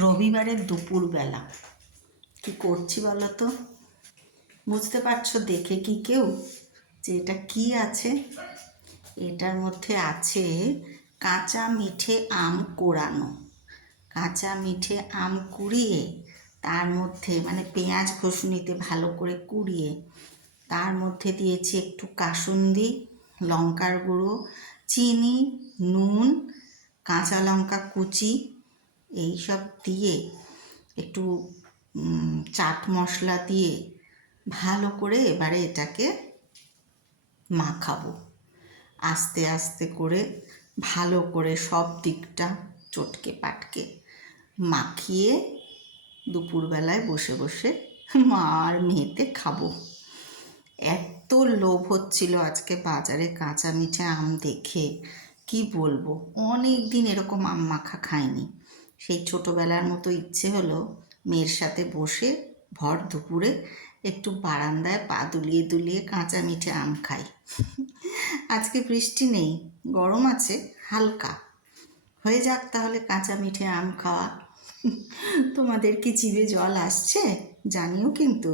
রবিবারের দুপুরবেলা কি করছি বলো তো? বুঝতে পারছো দেখে কি কেউ যে এটা কি আছে? এটার মধ্যে আছে কাঁচা মিঠে আম কোড়ানো। কাঁচা মিঠে আম কুড়িয়ে তার মধ্যে মানে পেঁয়াজ ঘষুনিতে ভালো করে কুড়িয়ে তার মধ্যে দিয়েছি একটু কাসুন্দি, লঙ্কার গুঁড়ো, চিনি, নুন, কাঁচা লঙ্কা কুচি, এইসব দিয়ে একটু চাট মশলা দিয়ে ভালো করে এবারে এটাকে মাখাবো। আস্তে আস্তে করে ভালো করে সব দিকটা চটকে পাটকে মাখিয়ে দুপুরবেলায় বসে বসে মা আর মেয়েতে খাবো। এত লোভ হচ্ছিল আজকে বাজারে কাঁচা মিঠে আম দেখে, কি বলবো। অনেক দিন এরকম আম মাখা খাইনি। সেই ছোটোবেলার মতো ইচ্ছে হলো মেয়ের সাথে বসে ভর দুপুরে একটু বারান্দায় পা দুলিয়ে দুলিয়ে কাঁচা মিঠে আম খাই। আজকে বৃষ্টি নেই, গরম আছে হালকা, হয়ে যাক তাহলে কাঁচা মিঠে আম খাওয়া। তোমাদের কি জিভে জল আসছে জানিও কিন্তু।